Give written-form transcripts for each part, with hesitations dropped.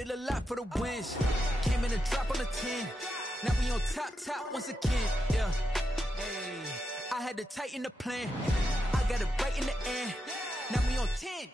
traded a lot for the wins. Came in a drop on a 10. Now we on top once again. Yeah. Hey, I had to tighten the plan. I got it right in the end. Now we on 10.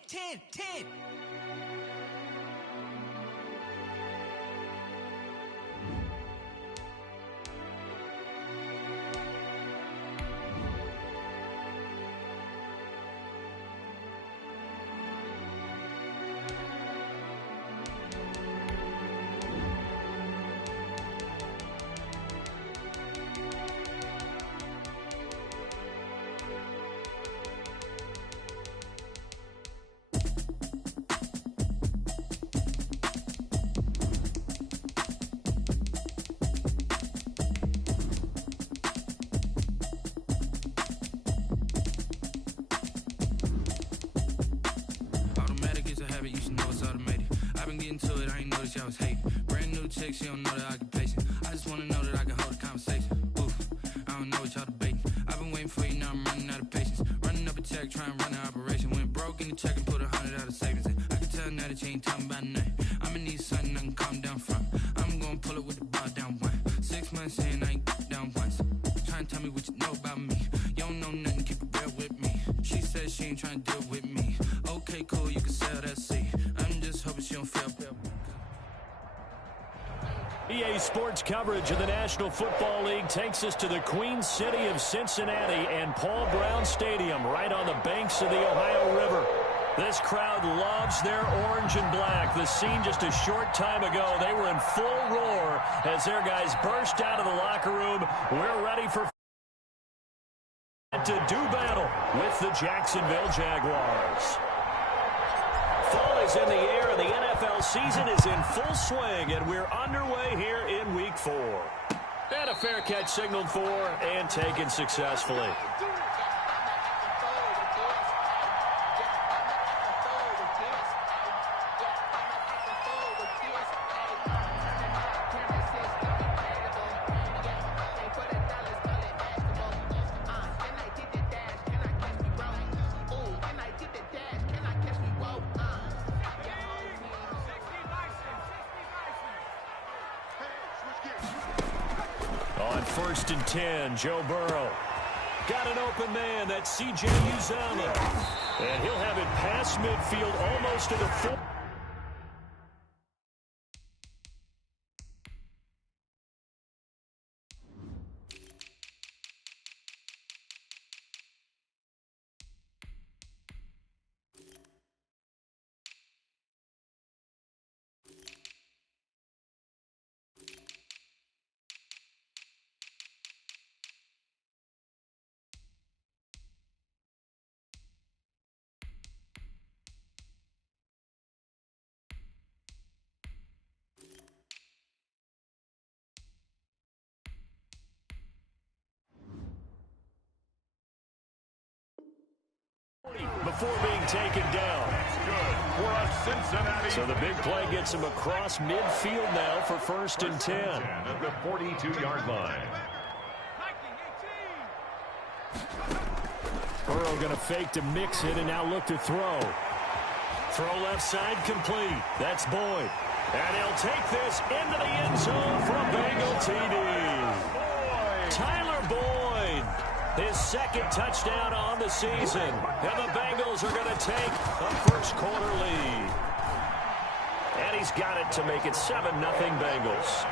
I was hating. Brand new chick, she don't know the occupation. I just wanna know that I can hold a conversation. Oof, I don't know what y'all debating. I've been waiting for you, now I'm running out of patience. Running up a check, trying to run an operation. Went broke in the check and put 100 out of savings in. I can tell now that you ain't talking about nothing. I'ma need something I can calm down from. I'm gonna pull it with the bar down one. 6 months in, I ain't down once. Trying to tell me what you know about me. You don't know nothing, keep it real with me. She said she ain't trying to deal with me. Okay, cool, you can sell that seat. I'm just hoping she don't fail. EA Sports coverage of the National Football League takes us to the Queen City of Cincinnati and Paul Brown Stadium right on the banks of the Ohio River. This crowd loves their orange and black. The scene just a short time ago, they were in full roar as their guys burst out of the locker room. We're ready for to do battle with the Jacksonville Jaguars. Fall is in the air, and the NFL season is in full swing, and we're underway here in Week 4. And a fair catch signaled for and taken successfully. On 1st and 10, Joe Burrow. Got an open man, that's C.J. Uzomah. And he'll have it past midfield almost to the 4. Before being taken down. Good for a Cincinnati. So the big play gets him across midfield now for 1st and 10. At the 42-yard line. Burrow going to fake to mix it and now look to throw. Throw left side complete. That's Boyd. And he'll take this into the end zone for a Bengal TD. Tyler Boyd. His second touchdown on the season. And the Bengals are going to take a first-quarter lead. And he's got it to make it 7-0 Bengals.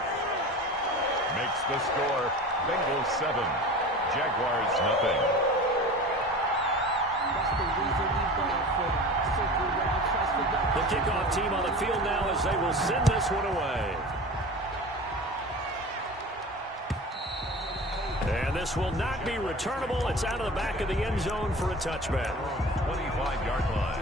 Makes the score Bengals 7, Jaguars nothing. The kickoff team on the field now as they will send this one away. And this will not be returnable. It's out of the back of the end zone for a touchback. 25-yard line.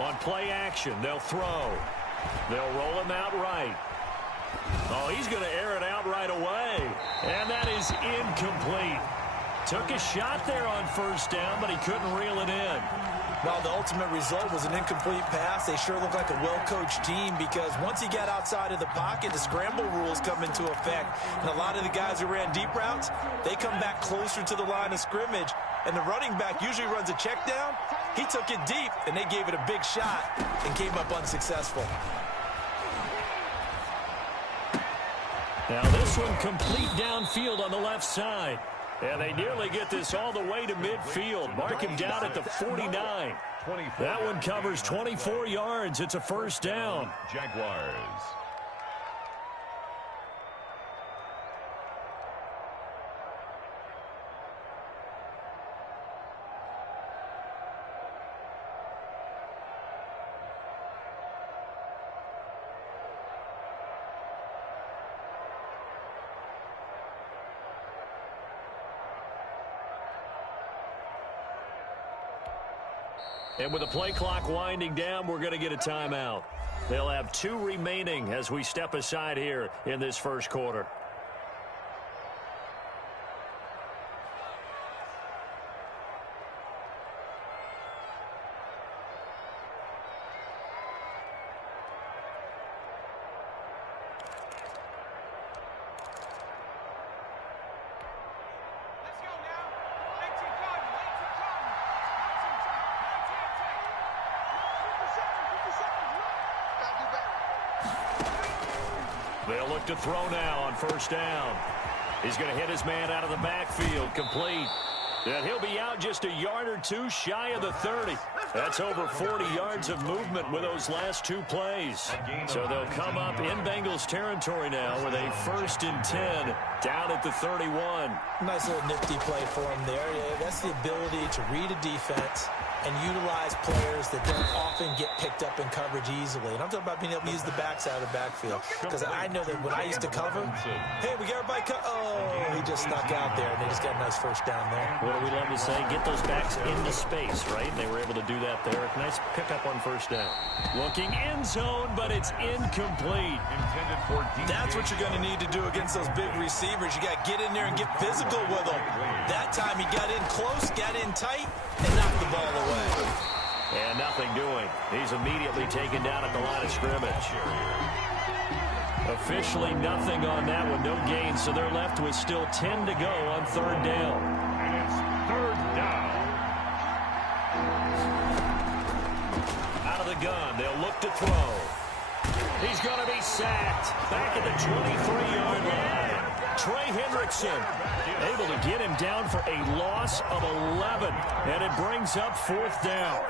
On play action, they'll throw. They'll roll him out right. Oh, he's going to air it out right away. And that is incomplete. took a shot there on first down, but he couldn't reel it in. Well, the ultimate result was an incomplete pass. They sure look like a well-coached team because once he got outside of the pocket, the scramble rules come into effect. And a lot of the guys who ran deep routes, they come back closer to the line of scrimmage. And the running back usually runs a check down. He took it deep, and they gave it a big shot and came up unsuccessful. Now this one complete downfield on the left side. And they nearly get this all the way to midfield. Mark him down at the 49. That one covers 24 yards. It's a first down. Jaguars. And with the play clock winding down, we're going to get a timeout. They'll have 2 remaining as we step aside here in this first quarter. They'll look to throw now on first down. He's going to hit his man out of the backfield, complete. And he'll be out just a yard or two shy of the 30. That's over 40 yards of movement with those last 2 plays. So they'll come up in Bengals territory now with a 1st and 10 down at the 31. Nice little nifty play for him there. Yeah, that's the ability to read a defense and utilize players that don't often get picked up in coverage easily. And I'm talking about being able to use the backside of the backfield. Because I know that when I used to cover, hey, we got everybody oh, he just snuck out there, and they just got a nice first down there. What do we love to say? Get those backs into space, right? They were able to do that there. Nice pickup on first down. Looking end zone, but it's incomplete. Intended for That's what you're going to need to do against those big receivers. You got to get in there and get physical with them. That time he got in close, got in tight, and knocked the ball away. And nothing doing. He's immediately taken down at the line of scrimmage. Officially nothing on that one. No gain, so they're left with still 10 to go on 3rd down. And it's 3rd down. Out of the gun, they'll look to throw. He's going to be sacked. Back at the 23-yard line. Trey Hendrickson able to get him down for a loss of 11. And it brings up 4th down.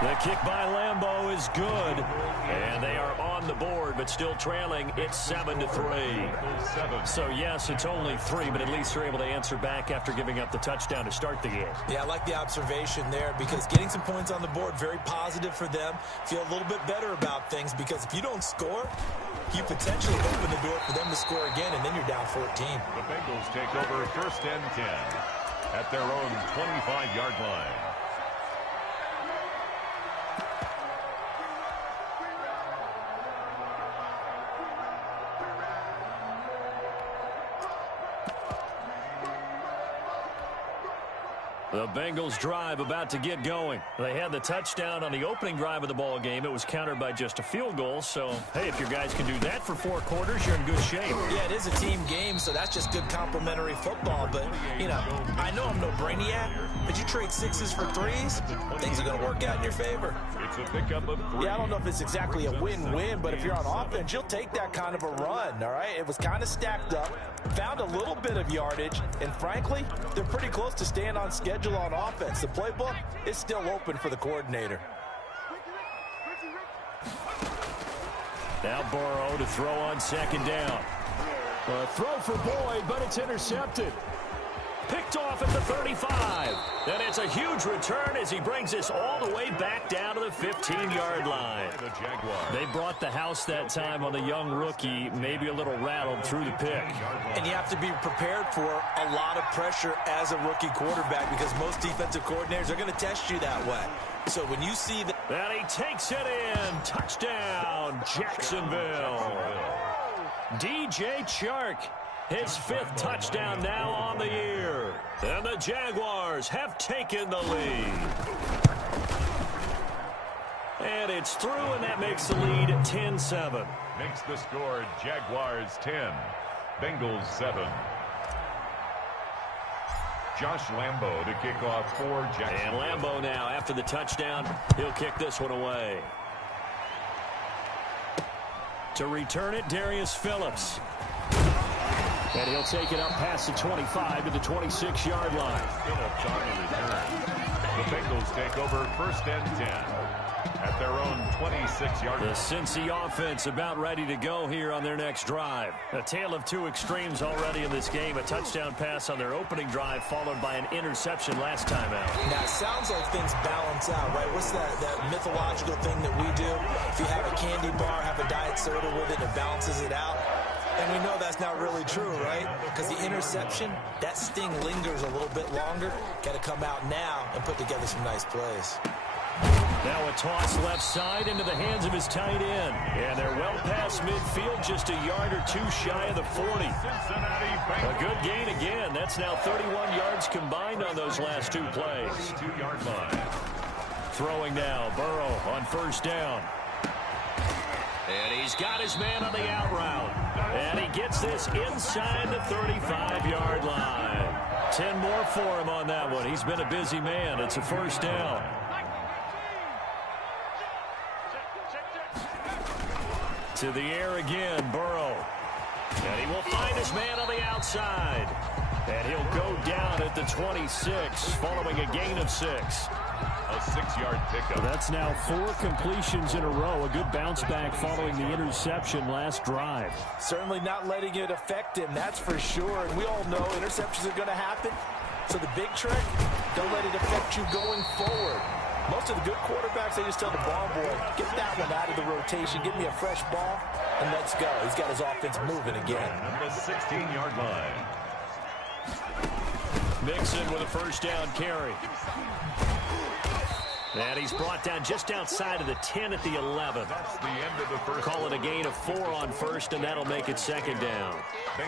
The kick by Lambeau is good. And they are on the board, but still trailing. It's 7-3. So, yes, it's only 3, but at least they're able to answer back after giving up the touchdown to start the game. Yeah, I like the observation there because getting some points on the board, very positive for them. Feel a little bit better about things because if you don't score, you potentially open the door for them to score again, and then you're down 14. The Bengals take over 1st and 10 at their own 25-yard line. The Bengals drive about to get going. They had the touchdown on the opening drive of the ball game. It was countered by just a field goal. So, hey, if your guys can do that for 4 quarters, you're in good shape. Yeah, it is a team game, so that's just good complimentary football. But, you know, I know I'm no brainiac, but you trade 6s for 3s, things are going to work out in your favor. It's a pickup of 3. Yeah, I don't know if it's exactly a win-win, but if you're on offense, you'll take that kind of a run, all right? It was kind of stacked up, found a little bit of yardage, and frankly, they're pretty close to staying on schedule on offense. The playbook is still open for the coordinator. Now Burrow to throw on 2nd down. A throw for Boyd, but it's intercepted. Picked off at the 35. And it's a huge return as he brings us all the way back down to the 15-yard line. They brought the house that time on the young rookie, maybe a little rattled through the pick. And you have to be prepared for a lot of pressure as a rookie quarterback because most defensive coordinators are going to test you that way. So when you see that... And he takes it in. Touchdown, Jacksonville. DJ Chark, his 5th touchdown now on the year. And the Jaguars have taken the lead. And it's through, and that makes the lead 10-7. Makes the score Jaguars 10, Bengals 7. Josh Lambo to kick off for Jacksonville. And Lambo now, after the touchdown, he'll kick this one away. To return it, Darius Phillips. And he'll take it up past the 25 to the 26-yard line. Phillips on the return. The Bengals take over 1st and 10 at their own 26-yard line. The Cincy offense about ready to go here on their next drive. A tale of two extremes already in this game. A touchdown pass on their opening drive, followed by an interception last time out. Now, it sounds like things balance out, right? What's that mythological thing that we do? If you have a candy bar, have a diet soda with it, it balances it out. And we know that's not really true, right? Because the interception, that sting lingers a little bit longer. Got to come out now and put together some nice plays. Now a toss left side into the hands of his tight end. And they're well past midfield, just a yard or two shy of the 40. A good gain again. That's now 31 yards combined on those last two plays. 2-yard line. Throwing now, Burrow on 1st down. And he's got his man on the out route. And he gets this inside the 35-yard line. 10 more for him on that one. He's been a busy man. It's a 1st down. To the air again, Burrow. And he will find his man on the outside. And he'll go down at the 26, following a gain of 6. A 6-yard pickup. That's now 4 completions in a row. A good bounce back following the interception last drive. Certainly not letting it affect him, that's for sure. And we all know interceptions are going to happen. So the big trick, don't let it affect you going forward. Most of the good quarterbacks, they just tell the ball boy, get that one out of the rotation, give me a fresh ball, and let's go. He's got his offense moving again. On the 16-yard line. Mixon with a 1st down carry. And he's brought down just outside of the 10 at the 11. That's the end of the first. Call it a gain of 4 on 1st, and that'll make it 2nd down.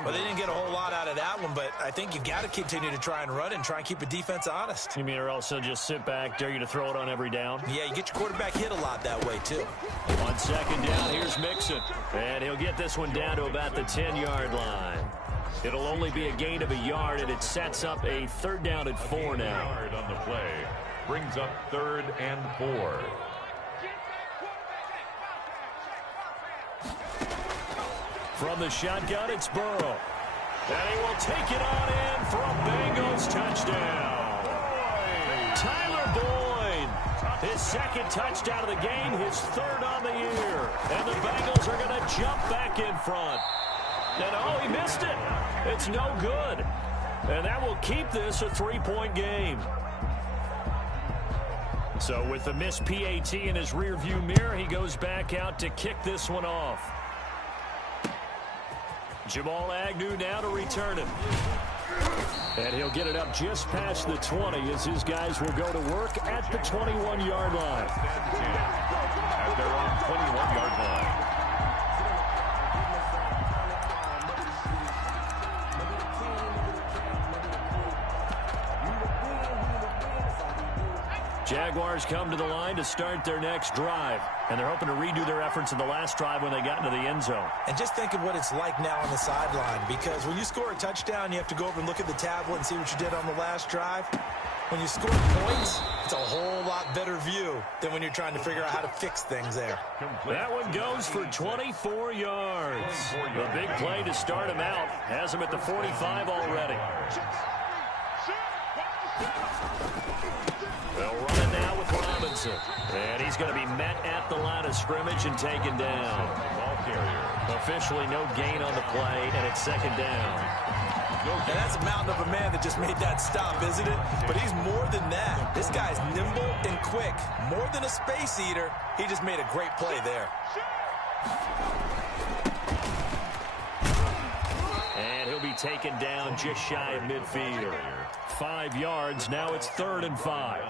Well, they didn't get a whole lot out of that one, but I think you got to continue to try and run and try and keep the defense honest. You mean or else they'll just sit back, dare you to throw it on every down? Yeah, you get your quarterback hit a lot that way, too. On 2nd down, here's Mixon. And he'll get this one down to about the 10-yard line. It'll only be a gain of a yard, and it sets up a 3rd down and 4 now. Yard on the play. Brings up 3rd and 4. From the shotgun, it's Burrow. And he will take it on in for a Bengals touchdown. Tyler Boyd, his 2nd touchdown of the game, his 3rd on the year. And the Bengals are going to jump back in front. And oh, he missed it. It's no good. And that will keep this a 3-point game. So with the missed PAT in his rearview mirror, he goes back out to kick this one off. Jamal Agnew now to return it. And he'll get it up just past the 20 as his guys will go to work at the 21-yard line. At their own 21-yard line. Jaguars come to the line to start their next drive. And they're hoping to redo their efforts in the last drive when they got into the end zone. And just think of what it's like now on the sideline, because when you score a touchdown, you have to go over and look at the tablet and see what you did on the last drive. When you score points, it's a whole lot better view than when you're trying to figure out how to fix things there. That one goes for 24 yards. The big play to start him out has him at the 45 already. They'll run it now with Robinson. And he's going to be met at the line of scrimmage and taken down. Ball carrier. Officially no gain on the play, and it's 2nd down. And that's a mountain of a man that just made that stop, isn't it? But he's more than that. This guy's nimble and quick. More than a space eater. He just made a great play there. And he'll be taken down just shy of midfield. 5 yards. Now it's 3rd and 5.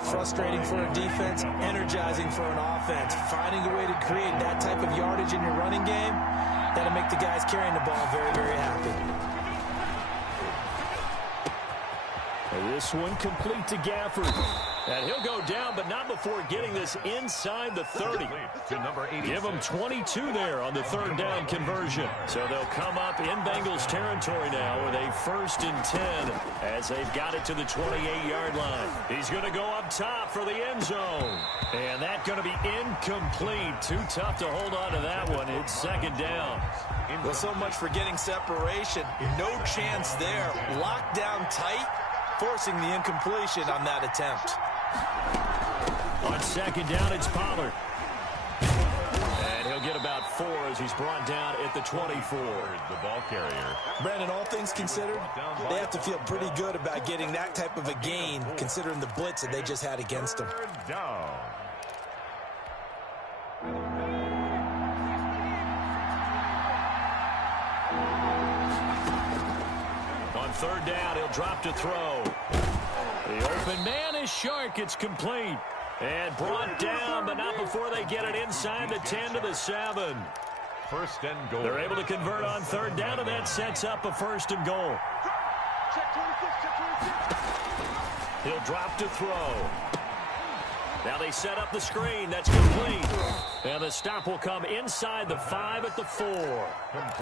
Frustrating for a defense, energizing for an offense. Finding a way to create that type of yardage in your running game, That'll make the guys carrying the ball very, very happy. This one complete to Gafford. And he'll go down, but not before getting this inside the 30. Give them 22 there on the third down conversion. So they'll come up in Bengals territory now with a 1st and 10 as they've got it to the 28-yard line. He's going to go up top for the end zone. And that's going to be incomplete. Too tough to hold on to that one. It's 2nd down. Well, so much for getting separation. No chance there. Locked down tight, forcing the incompletion on that attempt. On 2nd down, it's Pollard. And he'll get about 4 as he's brought down at the 24. The ball carrier. Brandon, all things considered, they have to feel pretty good about getting that type of a gain, considering the blitz that they just had against them. Down. On 3rd down, he'll drop to throw. The open man is Shark. It's complete. And brought down, but not before they get it inside the 10 to the 7. 1st and goal. They're able to convert on 3rd down, and that sets up a 1st and goal. He'll drop to throw. Now they set up the screen. That's complete. And the stop will come inside the 5 at the 4.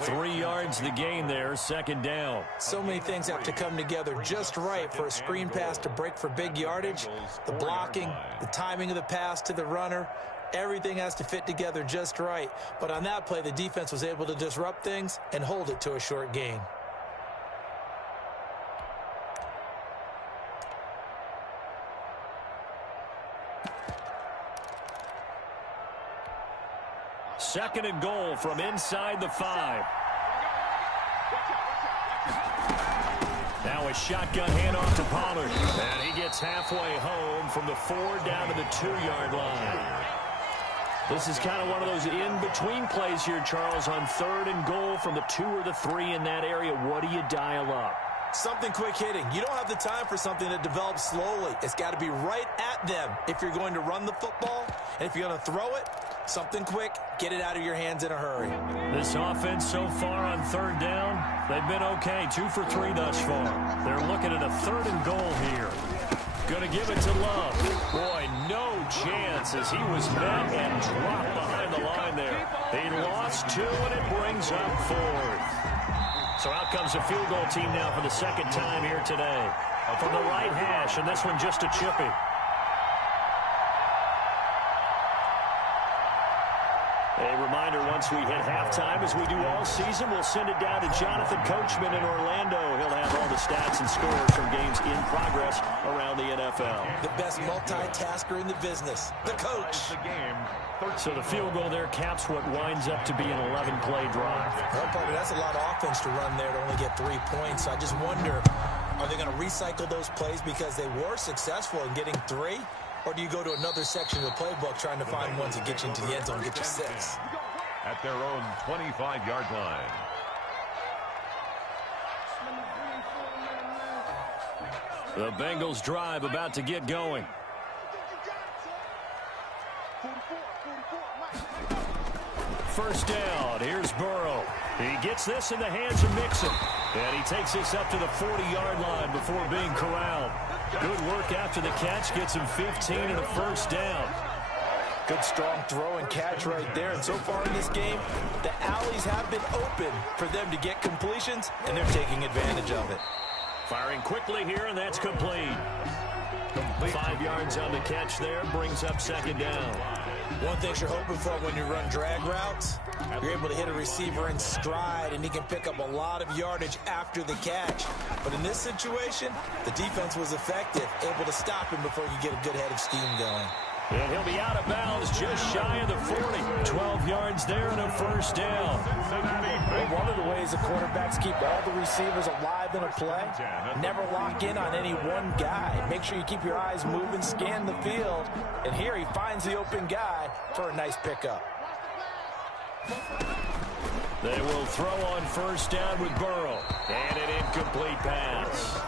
3 yards the gain there, 2nd down. So many things have to come together just right for a screen pass to break for big yardage. The blocking, the timing of the pass to the runner, everything has to fit together just right. But on that play, the defense was able to disrupt things and hold it to a short gain. Second and goal from inside the 5. Now a shotgun handoff to Pollard. And he gets halfway home from the 4 down to the 2-yard line. This is kind of one of those in-between plays here, Charles, on 3rd and goal from the 2 or the 3 in that area. What do you dial up? Something quick hitting. You don't have the time for something that develops slowly. It's got to be right at them if you're going to run the football. And if you're going to throw it, something quick, get it out of your hands in a hurry. This offense so far on 3rd down, they've been okay. 2 for 3 thus far. They're looking at a 3rd and goal here. Going to give it to Love. Boy, no chance as he was met and dropped behind the line there. He lost 2, and it brings up 4th. So out comes the field goal team now for the 2nd time here today. From the right hash, and this one just a chippy. A reminder, once we hit halftime, as we do all season, we'll send it down to Jonathan Coachman in Orlando. He'll have all the stats and scores from games in progress around the NFL. The best multitasker in the business, the coach. So the field goal there caps what winds up to be an 11-play drive. Well, partner, that's a lot of offense to run there to only get 3 points. So I just wonder, are they going to recycle those plays because they were successful in getting 3? Or do you go to another section of the playbook trying to find ones that get you into the end zone and get you 6? At their own 25-yard line. The Bengals drive about to get going. First down. Here's Burrow. He gets this in the hands of Mixon. And he takes this up to the 40-yard line before being corralled. Good work after the catch. Gets him 15 and a first down. Good strong throw and catch right there. And so far in this game, the alleys have been open for them to get completions, and they're taking advantage of it. Firing quickly here, and that's complete. 5 yards on the catch there. Brings up 2nd down. One thing you're hoping for when you run drag routes, you're able to hit a receiver in stride, and he can pick up a lot of yardage after the catch. But in this situation, the defense was effective, able to stop him before you get a good head of steam going. And he'll be out of bounds just shy of the 40. 12 yards there and a first down. Well, one of the ways the quarterbacks keep all the receivers alive in a play, never lock in on any one guy. Make sure you keep your eyes moving, scan the field. And here he finds the open guy for a nice pickup. They will throw on first down with Burrow. And an incomplete pass.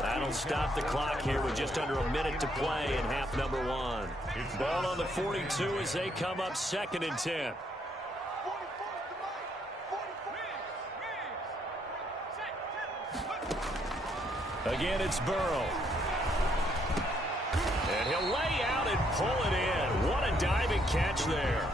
That'll stop the clock here with just under a minute to play in half number 1. Ball on the 42 as they come up 2nd and 10. Again, it's Burrow. And he'll lay out and pull it in. What a diving catch there.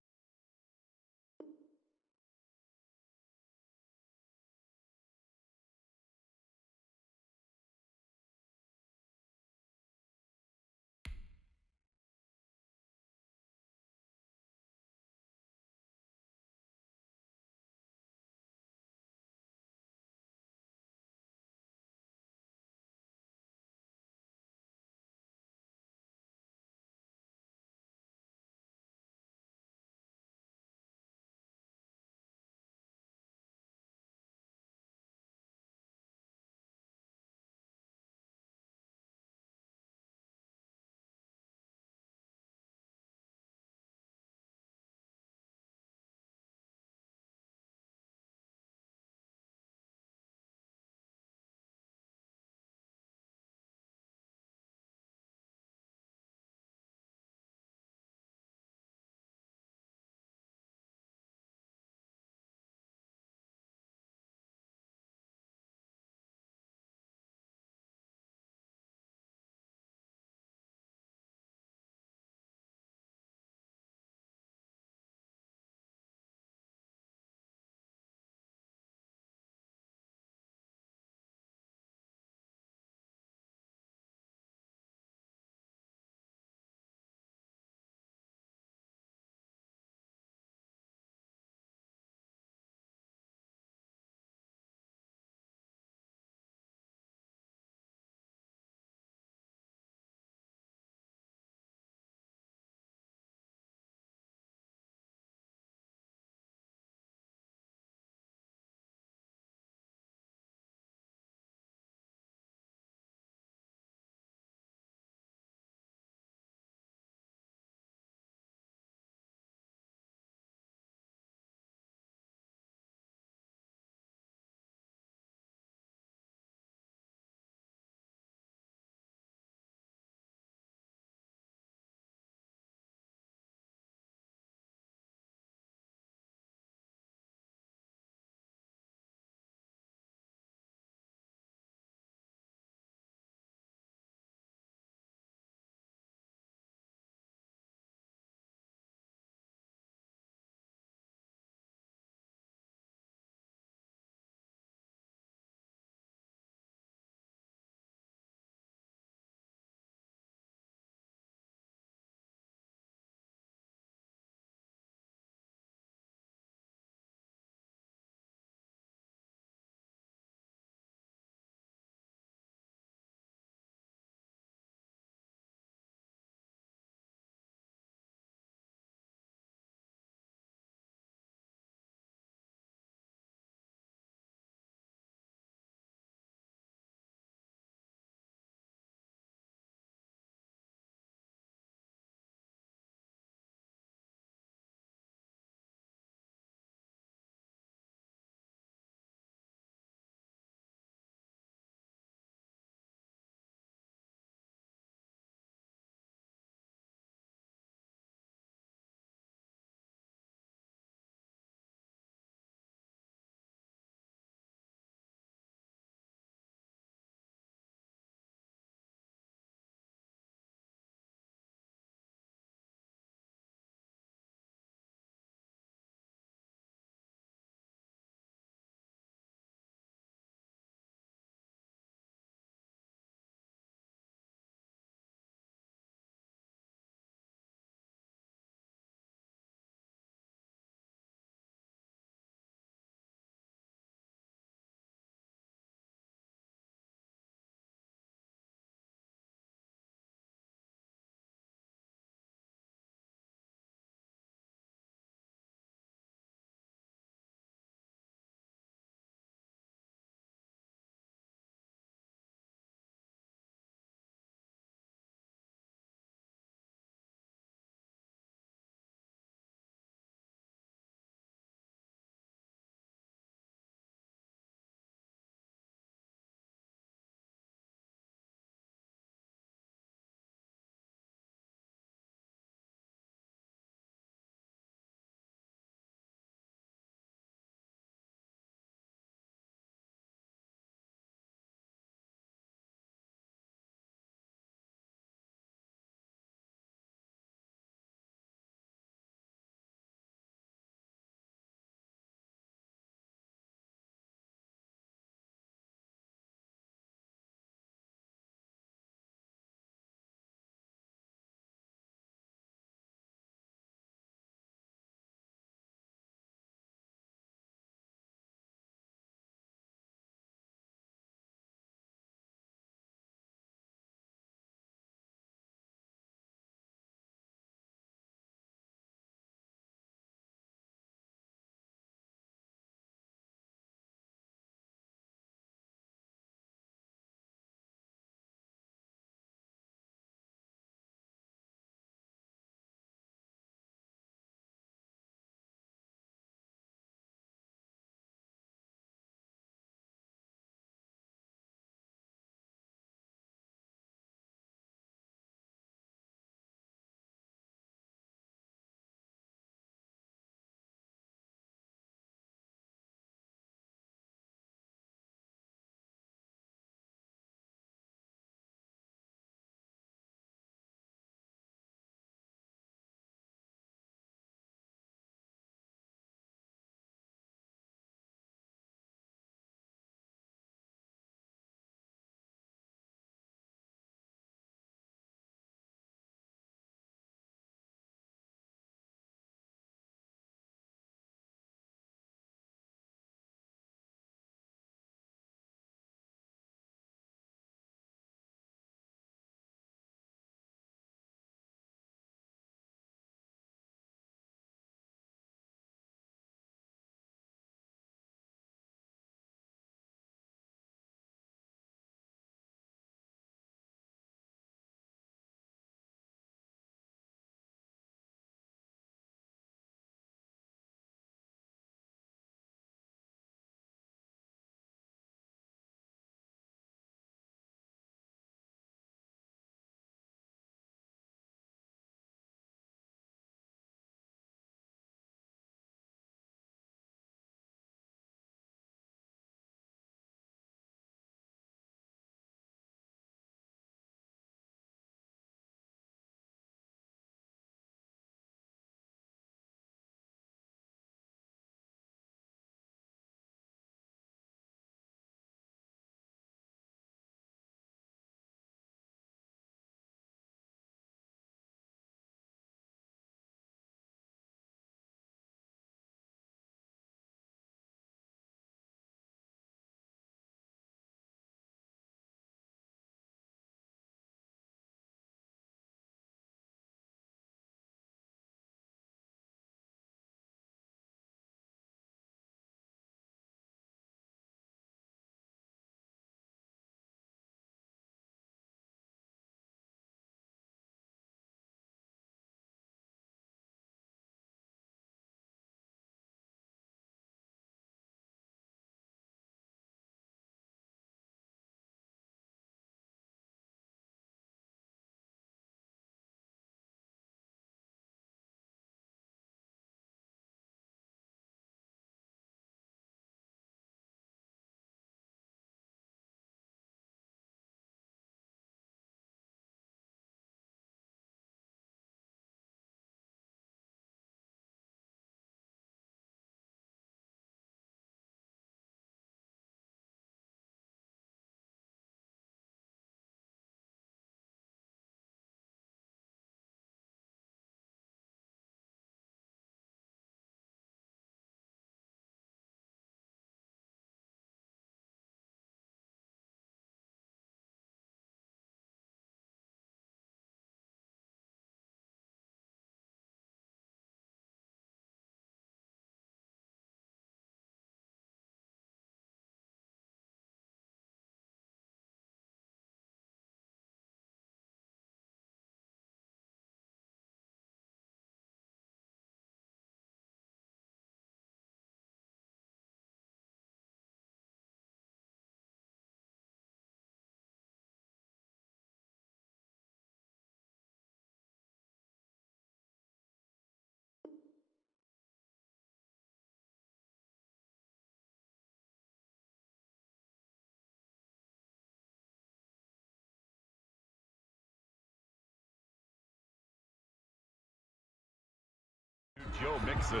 Joe Mixon.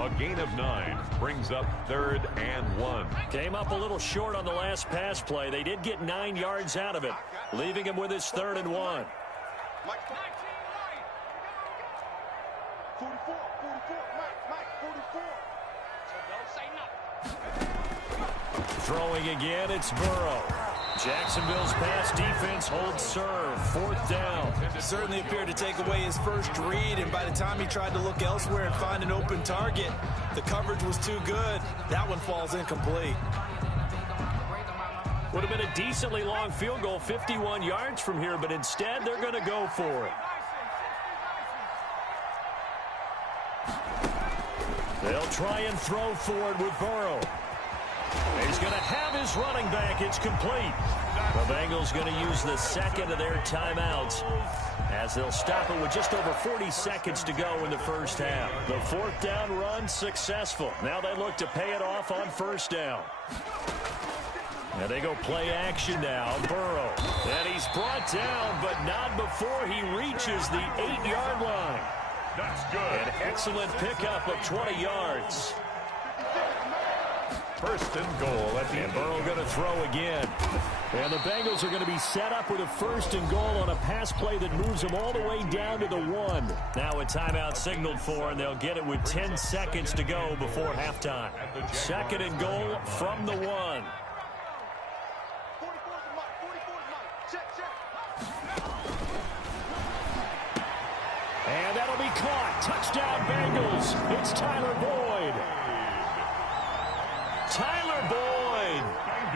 A gain of 9 brings up 3rd and 1. Came up a little short on the last pass play. They did get 9 yards out of it, leaving him with his 3rd and 1. 44, 44. Throwing again, it's Burrow. Jacksonville's pass defense holds serve. 4th down. Certainly appeared to take away his first read, and by the time he tried to look elsewhere and find an open target, the coverage was too good. That one falls incomplete. Would have been a decently long field goal, 51 yards from here, but instead they're going to go for it. They'll try and throw for it with Burrow. He's going to have his running back. It's complete. The Bengals going to use the second of their timeouts as they'll stop it with just over 40 seconds to go in the first half. The 4th down run successful. Now they look to pay it off on 1st down. And they go play action now. Burrow. And he's brought down, but not before he reaches the 8-yard line. That's good. An excellent pickup of 20 yards. 1st and goal at the And Burrow going to throw again. And the Bengals are going to be set up with a 1st and goal on a pass play that moves them all the way down to the 1. Now a timeout signaled for, and they'll get it with 10 seconds to go before halftime. 2nd and goal from the 1. And that'll be caught. Touchdown Bengals. It's Tyler Boyd. Tyler Boyd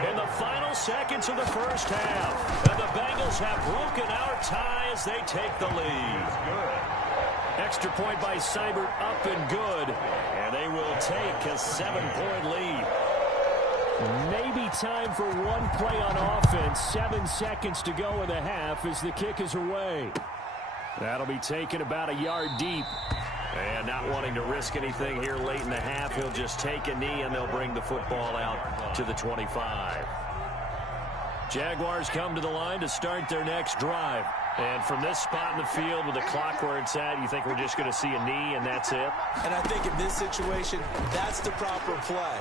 in the final seconds of the first half. And the Bengals have broken our tie as they take the lead. Extra point by Seibert up and good. And they will take a 7-point lead. Maybe time for one play on offense. 7 seconds to go in the half as the kick is away. That'll be taken about a yard deep. And not wanting to risk anything here late in the half, he'll just take a knee and they'll bring the football out to the 25. Jaguars come to the line to start their next drive. And from this spot in the field with the clock where it's at, you think we're just going to see a knee and that's it? And I think in this situation, that's the proper play.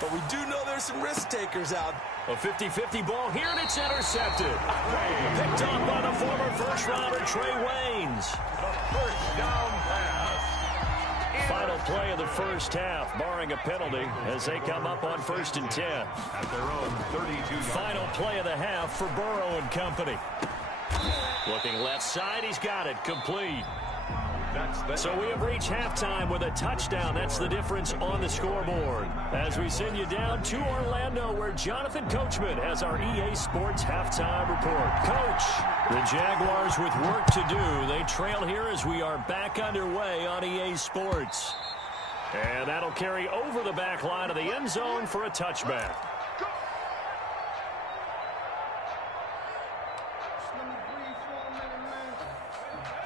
But we do know there's some risk takers out. A 50-50 ball here, and it's intercepted. Picked off by the former first-rounder Trey Waynes. The 1st down pass. Final play of the first half, barring a penalty, as they come up on 1st and 10. At their own 32. Final play of the half for Burrow and company. Looking left side, he's got it, complete. So we have reached halftime with a touchdown. That's the difference on the scoreboard. As we send you down to Orlando, where Jonathan Coachman has our EA Sports halftime report. Coach, the Jaguars with work to do. They trail here as we are back underway on EA Sports. And that'll carry over the back line of the end zone for a touchback.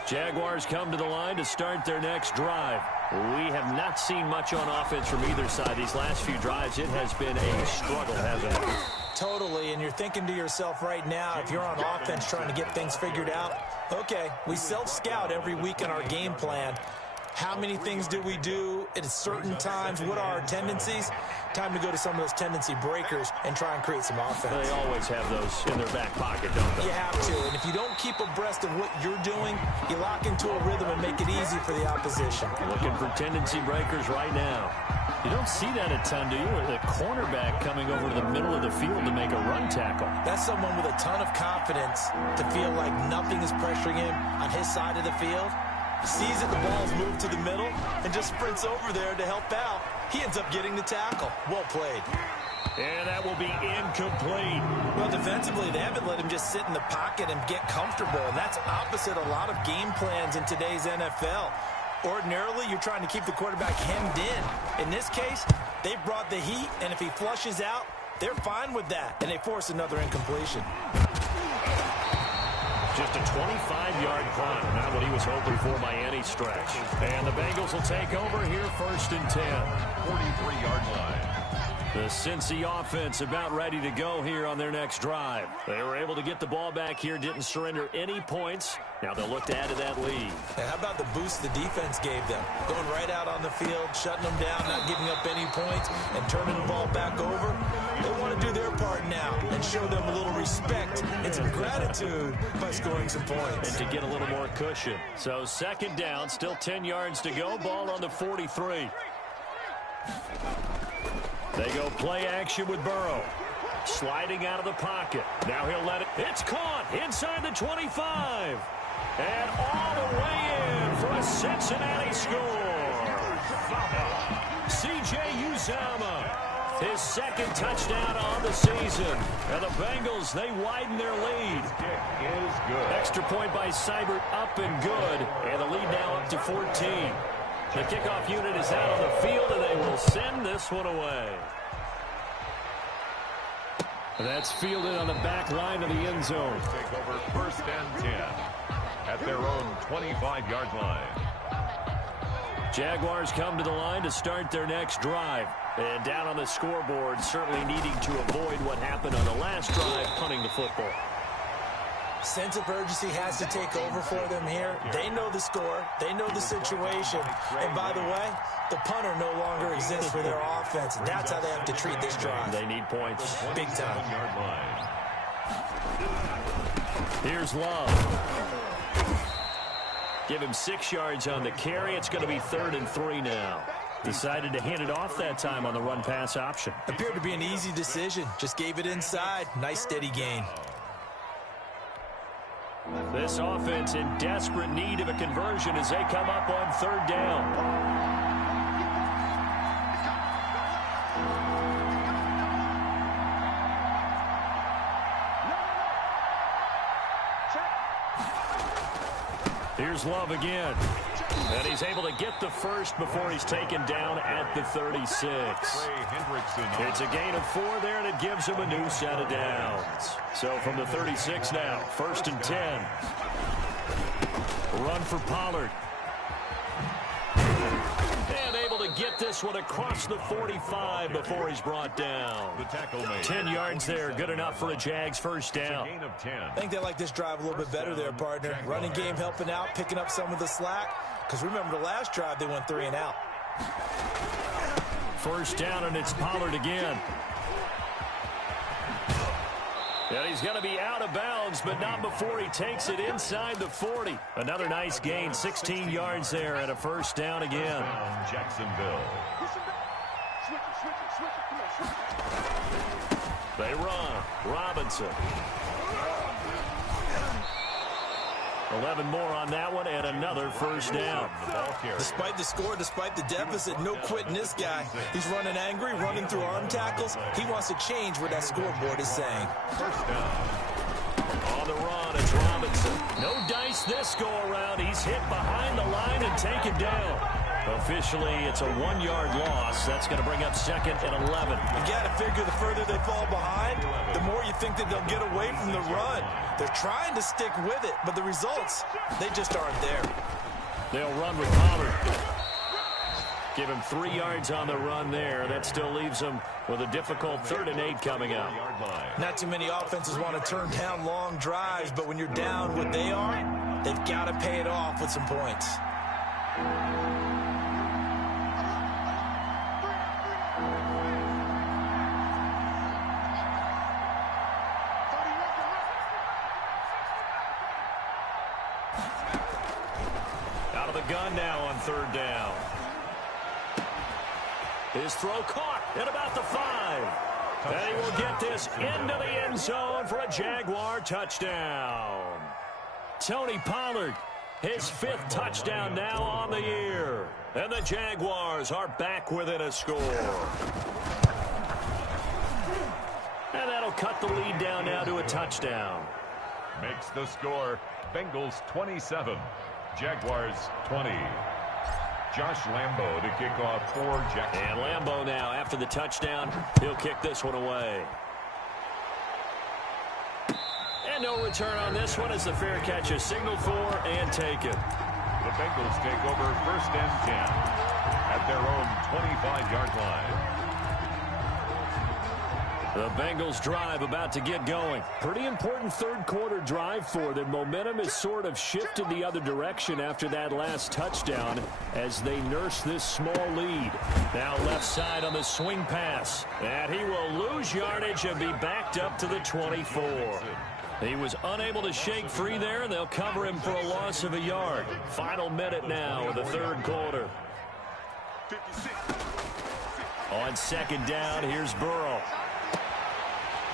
Jaguars come to the line to start their next drive. We have not seen much on offense from either side. These last few drives, it has been a struggle, hasn't it? Totally, and you're thinking to yourself right now, if you're on offense trying to get things figured out, okay, we self-scout every week in our game plan. How many things do we do at certain times? What are our tendencies? Time to go to some of those tendency breakers and try and create some offense. They always have those in their back pocket, don't they? You have to, and if you don't keep abreast of what you're doing, you lock into a rhythm and make it easy for the opposition. Looking for tendency breakers right now. You don't see that a ton, do you? Or the cornerback coming over to the middle of the field to make a run tackle. That's someone with a ton of confidence to feel like nothing is pressuring him on his side of the field. Sees that the ball's moved to the middle and just sprints over there to help out. He ends up getting the tackle. Well played. And that will be incomplete. Well, defensively, they haven't let him just sit in the pocket and get comfortable, and that's opposite a lot of game plans in today's NFL. Ordinarily, you're trying to keep the quarterback hemmed in. In this case, they brought the heat, and if he flushes out, they're fine with that, and they force another incompletion. Just a 25-yard climb, not what he was hoping for by any stretch. And the Bengals will take over here 1st and 10. 43-yard line. The Cincy offense about ready to go here on their next drive. They were able to get the ball back here, didn't surrender any points. Now they'll look to add to that lead. How about the boost the defense gave them? Going right out on the field, shutting them down, not giving up any points, and turning the ball back over. They want to do their part now and show them a little respect and some gratitude by scoring some points. And to get a little more cushion. So second down, still 10 yards to go. Ball on the 43. They go play action with Burrow. Sliding out of the pocket. Now he'll let it. It's caught inside the 25. And all the way in for a Cincinnati score. C.J. Uzomah. His second touchdown on the season. And the Bengals, they widen their lead. Kick is good. Extra point by Seibert, up and good. And the lead now up to 14. The kickoff unit is out on the field, and they will send this one away. That's fielded on the back line of the end zone. Take over first and 10 at their own 25-yard line. Jaguars come to the line to start their next drive. And down on the scoreboard, certainly needing to avoid what happened on the last drive, punting the football. Sense of urgency has to take over for them here. They know the score. They know the situation. And by the way, the punter no longer exists for their offense. And that's how they have to treat this drive. They need points. Big time. Here's Love. Give him 6 yards on the carry. It's going to be 3rd and 3 now. Decided to hand it off that time on the run-pass option. Appeared to be an easy decision. Just gave it inside. Nice steady gain. This offense in desperate need of a conversion as they come up on 3rd down. Here's Love again. And he's able to get the first before he's taken down at the 36. It's a gain of 4 there, and it gives him a new set of downs. So from the 36 now, 1st and 10. Run for Pollard. And able to get this one across the 45 before he's brought down. 10 yards there, good enough for a Jags first down. I think they like this drive a little bit better there, partner. Running game helping out, picking up some of the slack. Because remember the last drive, they went 3 and out. First down, and it's Pollard again. And he's going to be out of bounds, but not before he takes it inside the 40. Another nice gain, 16 yards there, and a first down again. Jacksonville. They run. Robinson. 11 more on that one, and another first down. Despite the score, despite the deficit, no quitting this guy. He's running angry, running through arm tackles. He wants to change what that scoreboard is saying. First down. On the run, it's Robinson. No dice this go-around. He's hit behind the line and taken down. Officially, it's a 1-yard loss. That's going to bring up 2nd and 11. You got to figure the further they fall behind, the more you think that they'll get away from the run. They're trying to stick with it, but the results, they just aren't there. They'll run with Pollard. Give him 3 yards on the run there. That still leaves them with a difficult 3rd and 8 coming up. Not too many offenses want to turn down long drives, but when you're down what they are, they've got to pay it off with some points. Out of the gun now on 3rd down. His throw caught at about the 5. And he will get this into the end zone for a Jaguar touchdown. Tony Pollard, his 5th touchdown now on the year. And the Jaguars are back within a score. And that'll cut the lead down now to a touchdown. Makes the score Bengals 27, Jaguars 20. Josh Lambo to kick off for Jacksonville. And Lambo now, after the touchdown, he'll kick this one away. And no return on this one as the fair catch is signaled for and taken. The Bengals take over 1st and 10 at their own 25-yard line. The Bengals drive about to get going. Pretty important third quarter drive for them. Momentum has sort of shifted the other direction after that last touchdown as they nurse this small lead. Now left side on the swing pass. And he will lose yardage and be backed up to the 24. He was unable to shake free there, and they'll cover him for a loss of a yard. Final minute now of the third quarter. On second down, here's Burrow.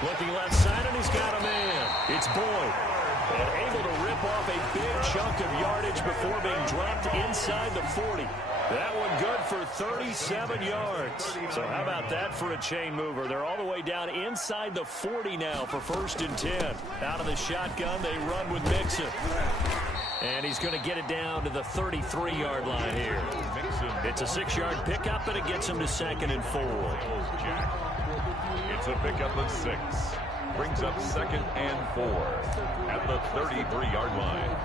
Looking left side, and he's got a man. It's Boyd. And able to rip off a big chunk of yardage before being dropped inside the 40. That one good for 37 yards. So how about that for a chain mover? They're all the way down inside the 40 now for 1st and 10. Out of the shotgun, they run with Mixon. And he's going to get it down to the 33-yard line here. It's a 6-yard pickup, and it gets him to 2nd and 4. It's a pickup of 6. Brings up 2nd and 4 at the 33-yard line.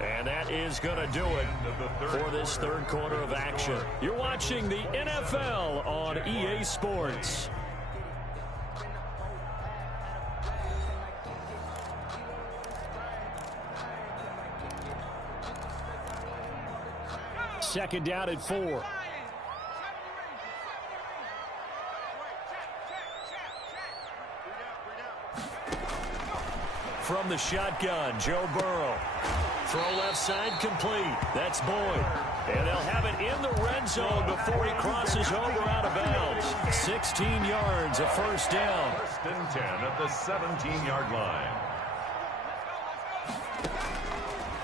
And that is going to do it for this third quarter of action. You're watching the NFL on EA Sports. Second down at 4. From the shotgun, Joe Burrow. Throw left side complete. That's Boyd. And they'll have it in the red zone before he crosses over out of bounds. 16 yards, a first down. 1st and 10 at the 17-yard line.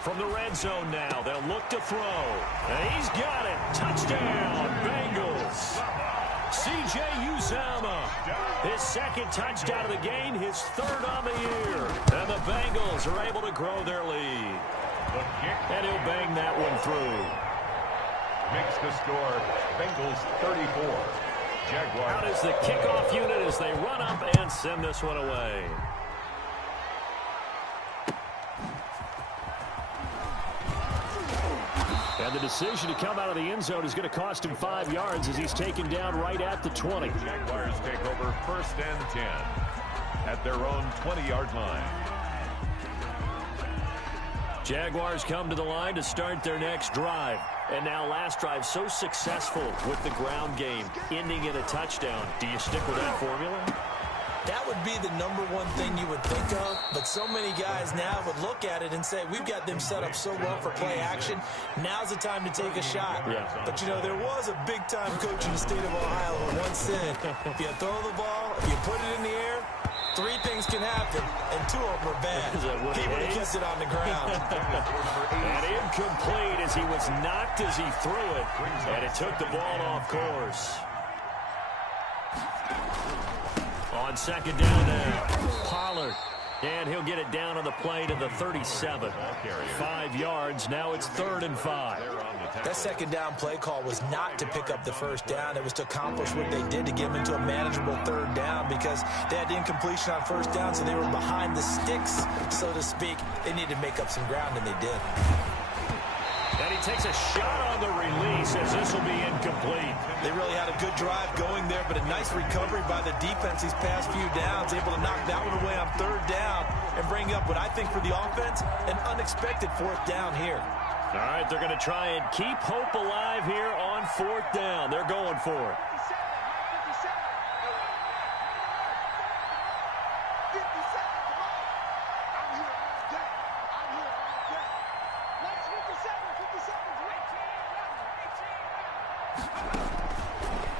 From the red zone now, they'll look to throw. And he's got it. Touchdown, Bengals. C.J. Uzomah, his 2nd touchdown of the game, his 3rd on the year. And the Bengals are able to grow their lead. And he'll bang that one through. Makes the score, Bengals 34. Jaguars. Out is the kickoff unit as they run up and send this one away. And the decision to come out of the end zone is going to cost him 5 yards as he's taken down right at the 20. Jaguars take over 1st and 10 at their own 20-yard line. Jaguars come to the line to start their next drive. And now last drive so successful with the ground game, ending in a touchdown. Do you stick with that formula? That would be the #1 thing you would think of, but so many guys now would look at it and say, we've got them set up so well for play action. Now's the time to take a shot. Yeah. But, you know, there was a big-time coach in the state of Ohio who once said, if you throw the ball, if you put it in the air, 3 things can happen, and 2 of them are bad. He would have kissed it on the ground. And incomplete as he was knocked as he threw it, and it took the ball off course. On second down now, Pollard. And he'll get it down on the play to the 37. 5 yards. Now it's 3rd and 5. That second down play call was not to pick up the first down. It was to accomplish what they did to get them into a manageable 3rd down because they had incompletion on 1st down, so they were behind the sticks, so to speak. They needed to make up some ground, and they did. And he takes a shot on the release as this will be incomplete. They really had a good drive going there, but a nice recovery by the defense these past few downs, able to knock that one away on 3rd down and bring up what I think for the offense, an unexpected 4th down here. All right, they're going to try and keep hope alive here on 4th down. They're going for it.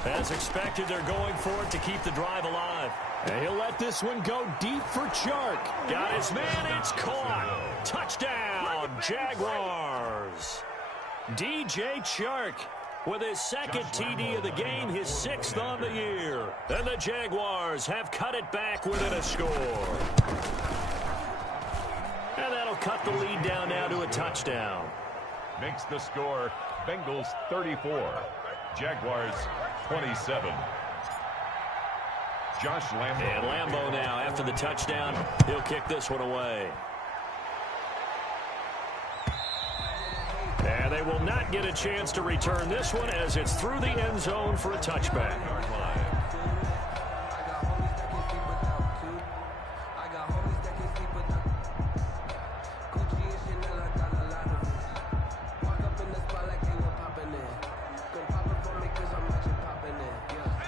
As expected, they're going for it to keep the drive alive. And he'll let this one go deep for Chark. Got his man, it's caught. Touchdown, Jaguars. DJ Chark with his 2nd TD of the game, his 6th on the year. And the Jaguars have cut it back within a score. And that'll cut the lead down now to a touchdown. Makes the score, Bengals 34. Jaguars 27. Josh Lambo. And Lambo now, after the touchdown, he'll kick this one away. And they will not get a chance to return this one as it's through the end zone for a touchback.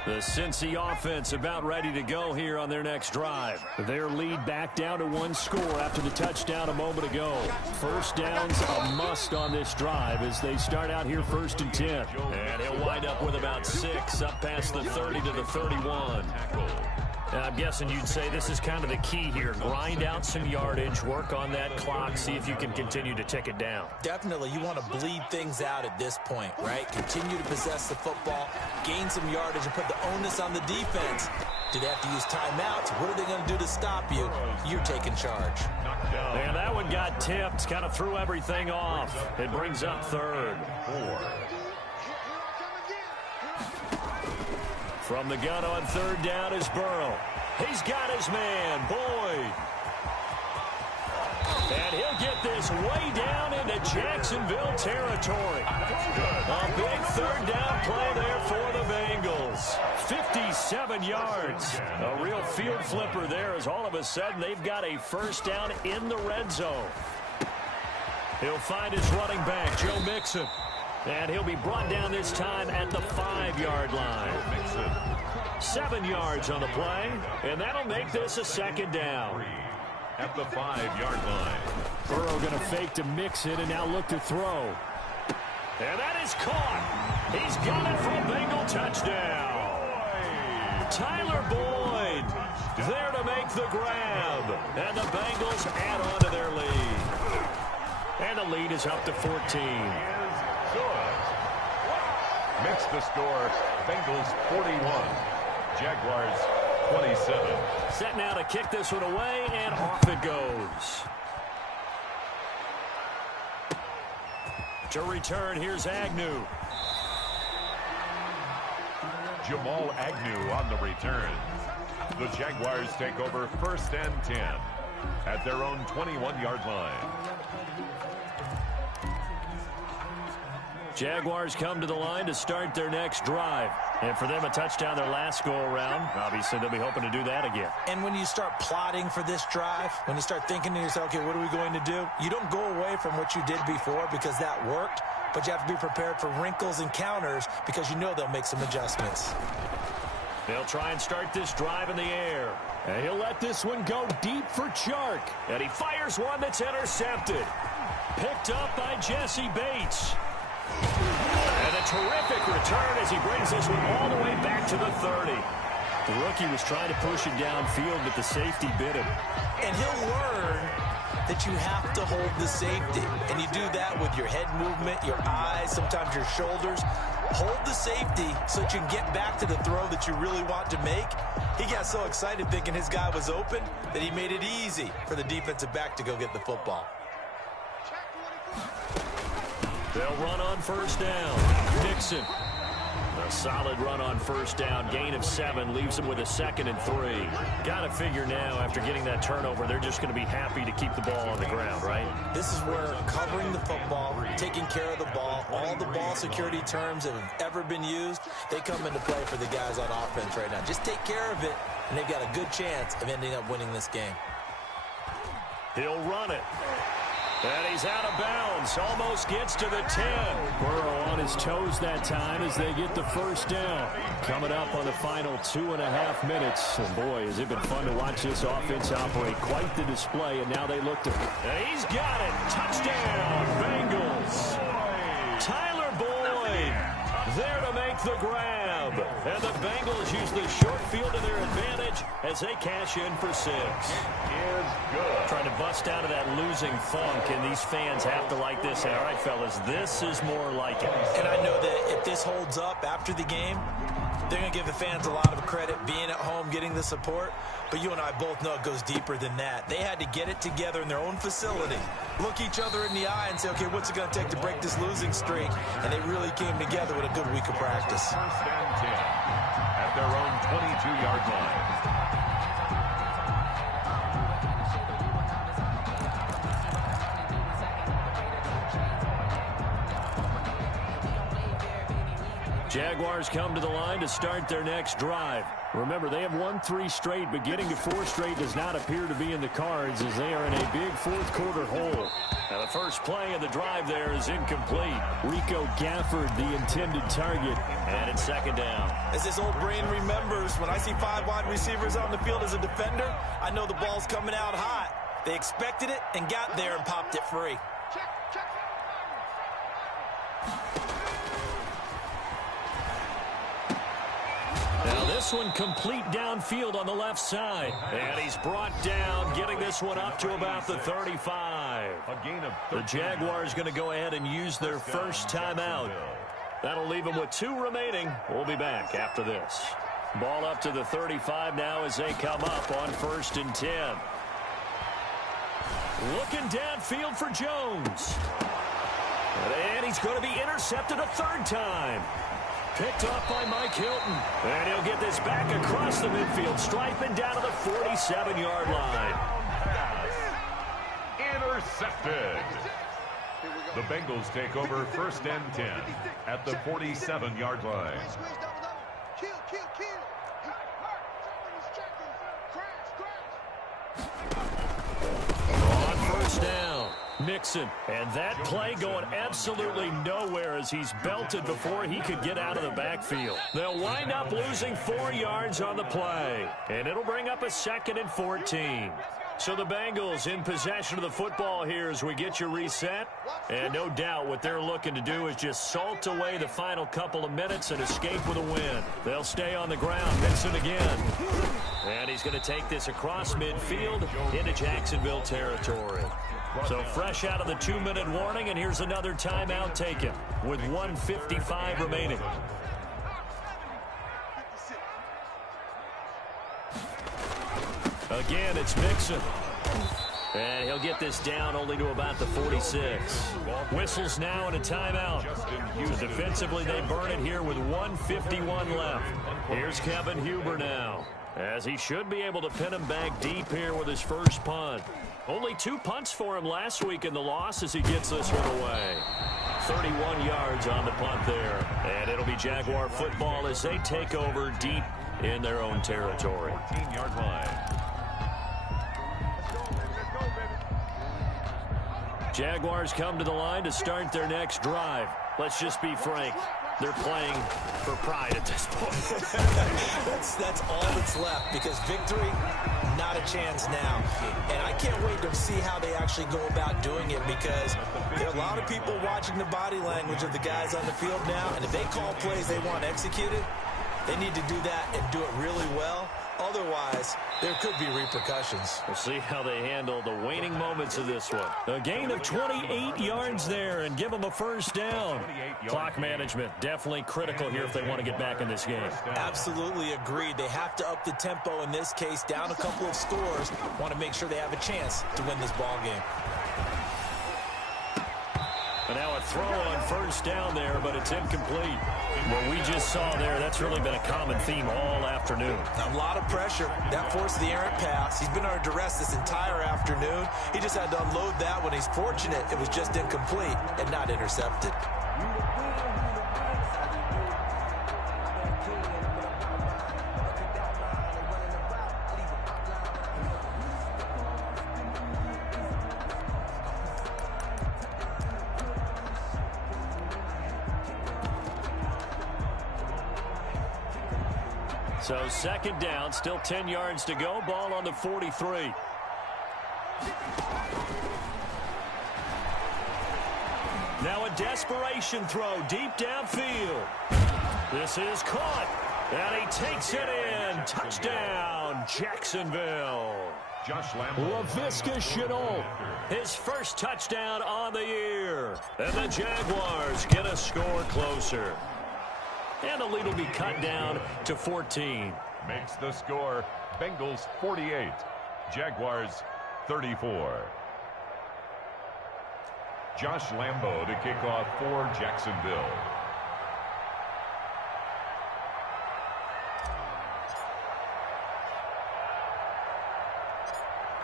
The Cincy offense about ready to go here on their next drive. Their lead back down to one score after the touchdown a moment ago. First down's a must on this drive as they start out here 1st and 10. And he'll wind up with about 6 up past the 30 to the 31. I'm guessing you'd say this is kind of the key here. Grind out some yardage, work on that clock, see if you can continue to tick it down. Definitely, you want to bleed things out at this point, right? Continue to possess the football, gain some yardage, and put the onus on the defense. Do they have to use timeouts? What are they going to do to stop you? You're taking charge. And that one got tipped, kind of threw everything off. It brings up 3rd. 4. From the gun on 3rd down is Burrow. He's got his man, Boyd. And he'll get this way down into Jacksonville territory. A big 3rd down play there for the Bengals. 57 yards. A real field flipper there as all of a sudden they've got a 1st down in the red zone. He'll find his running back, Joe Mixon. And he'll be brought down this time at the 5-yard line. 7 yards on the play, and that'll make this a 2nd down. At the 5-yard line. Burrow going to fake to Mixon and now look to throw. And that is caught. He's got it for a Bengal touchdown. Tyler Boyd there to make the grab. And the Bengals add on to their lead. And the lead is up to 14. Makes the score, Bengals 41, Jaguars 27. Set now to kick this one away, and off it goes. To return, here's Agnew. Jamal Agnew on the return. The Jaguars take over 1st and 10 at their own 21-yard line. Jaguars come to the line to start their next drive. And for them, a touchdown their last go-around. Obviously, they'll be hoping to do that again. And when you start plotting for this drive, when you start thinking to yourself, okay, what are we going to do? You don't go away from what you did before because that worked, but you have to be prepared for wrinkles and counters because you know they'll make some adjustments. They'll try and start this drive in the air. And he'll let this one go deep for Chark. And he fires one that's intercepted. Picked up by Jesse Bates. And a terrific return as he brings this one all the way back to the 30. The rookie was trying to push it downfield, but the safety bit him. And he'll learn that you have to hold the safety. And you do that with your head movement, your eyes, sometimes your shoulders. Hold the safety so that you can get back to the throw that you really want to make. He got so excited thinking his guy was open that he made it easy for the defensive back to go get the football. They'll run on 1st down. Dixon. A solid run on 1st down. Gain of 7 leaves him with a 2nd and 3. Got to figure now after getting that turnover, they're just going to be happy to keep the ball on the ground, right? This is where covering the football, taking care of the ball, all the ball security terms that have ever been used, they come into play for the guys on offense right now. Just take care of it, and they've got a good chance of ending up winning this game. He'll run it. And he's out of bounds. Almost gets to the 10. Burrow on his toes that time as they get the 1st down. Coming up on the final 2.5 minutes. And boy, has it been fun to watch this offense operate. Quite the display, and now they look to... And he's got it. Touchdown, Bengals. Tyler Boyd there to make the grab. And the Bengals use the short field to their advantage as they cash in for 6. Is good. Trying to bust out of that losing funk, and these fans have to like this. All right, fellas, this is more like it. And I know that if this holds up after the game, they're going to give the fans a lot of credit being at home, getting the support. But you and I both know it goes deeper than that. They had to get it together in their own facility, look each other in the eye and say, okay, what's it going to take to break this losing streak? And they really came together with a good week of practice. 1st and 10 at their own 22-yard line. Jaguars come to the line to start their next drive. Remember, they have won 3 straight, but getting to 4 straight does not appear to be in the cards as they are in a big fourth-quarter hole. Now, the first play of the drive there is incomplete. Rico Gafford, the intended target, and it's second down. As this old brain remembers, when I see 5 wide receivers on the field as a defender, I know the ball's coming out hot. They expected it and got there and popped it free. Now this one complete downfield on the left side. And he's brought down, getting this one up to about the 35. The Jaguars going to go ahead and use their first timeout. That'll leave them with 2 remaining. We'll be back after this. Ball up to the 35 now as they come up on 1st and 10. Looking downfield for Jones. And he's going to be intercepted a 3rd time. Picked off by Mike Hilton. And he'll get this back across the midfield, striping down to the 47-yard line. Intercepted. The Bengals take over 1st and 10 at the 47-yard line. On 1st down, Mixon. And that play going absolutely nowhere as he's belted before he could get out of the backfield. They'll wind up losing 4 yards on the play. And it'll bring up a 2nd and 14. So the Bengals in possession of the football here as we get you reset. And no doubt what they're looking to do is just salt away the final couple of minutes and escape with a win. They'll stay on the ground. Mixon again. And he's going to take this across midfield into Jacksonville territory. So fresh out of the 2-minute warning, and here's another timeout taken with 1:55 remaining. Again, it's Mixon. And he'll get this down only to about the 46. Whistles now in a timeout. So defensively, they burn it here with 1:51 left. Here's Kevin Huber now, as he should be able to pin him back deep here with his first punt. Only 2 punts for him last week in the loss as he gets this one away. 31 yards on the punt there. And it'll be Jaguar football as they take over deep in their own territory. 14-yard line. Jaguars come to the line to start their next drive. Let's just be frank. They're playing for pride at this point. That's all that's left, because victory, not a chance now. And I can't wait to see how they actually go about doing it, because there are a lot of people watching the body language of the guys on the field now, and if they call plays they want executed, they need to do that and do it really well. Otherwise, there could be repercussions. We'll see how they handle the waning moments of this one. A gain of 28 yards there and give them a first down. Clock management definitely critical here if they want to get back in this game. Absolutely agreed. They have to up the tempo in this case, down a couple of scores. Want to make sure they have a chance to win this ball game. And now a throw on first down there, but it's incomplete. What we just saw there, that's really been a common theme all afternoon. A lot of pressure. That forced the errant pass. He's been under duress this entire afternoon. He just had to unload that one. He's fortunate it was just incomplete and not intercepted. So second down, still 10 yards to go. Ball on the 43. Now a desperation throw deep downfield. This is caught. And he takes it in. Touchdown, Jacksonville. Josh Lambo. Laviska Shenault, his first touchdown on the year. And the Jaguars get a score closer. And the lead will be cut down to 14. Makes the score Bengals 48, Jaguars 34. Josh Lambo to kick off for Jacksonville.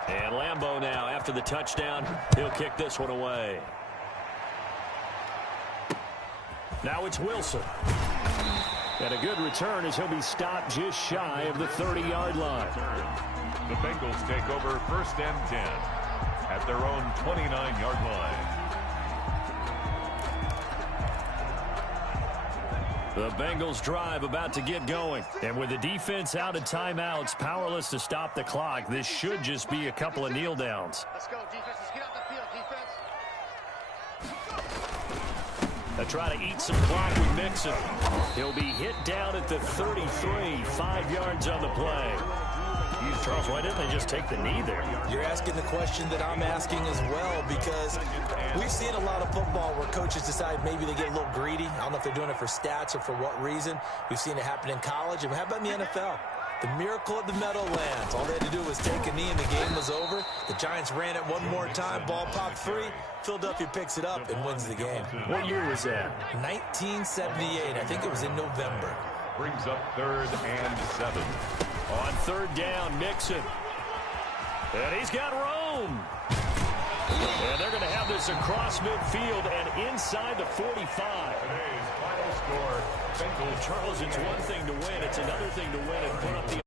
And Lambo now, after the touchdown, he'll kick this one away. Now it's Wilson. And a good return as he'll be stopped just shy of the 30-yard line. The Bengals take over 1st and 10 at their own 29-yard line. The Bengals drive about to get going. And with the defense out of timeouts, powerless to stop the clock, this should just be a couple of kneel downs. Let's go, defense. Let's get out the field, defense. They try to eat some clock with Mixon. He'll be hit down at the 33, 5 yards on the play. Charles, why didn't they just take the knee there? You're asking the question that I'm asking as well, because we've seen a lot of football where coaches decide maybe they get a little greedy. I don't know if they're doing it for stats or for what reason. We've seen it happen in college. And how about in the NFL? The miracle of the Meadowlands. All they had to do was take a knee and the game was over. The Giants ran it one more time. Ball popped free. Philadelphia picks it up and wins the game. What year was that? 1978. I think it was in November. Brings up 3rd and 7. On 3rd down, Mixon. And he's got Rome. And they're going to have this across midfield and inside the 45. Today's final score, Bengals. Charles, it's one thing to win. It's another thing to win and put up the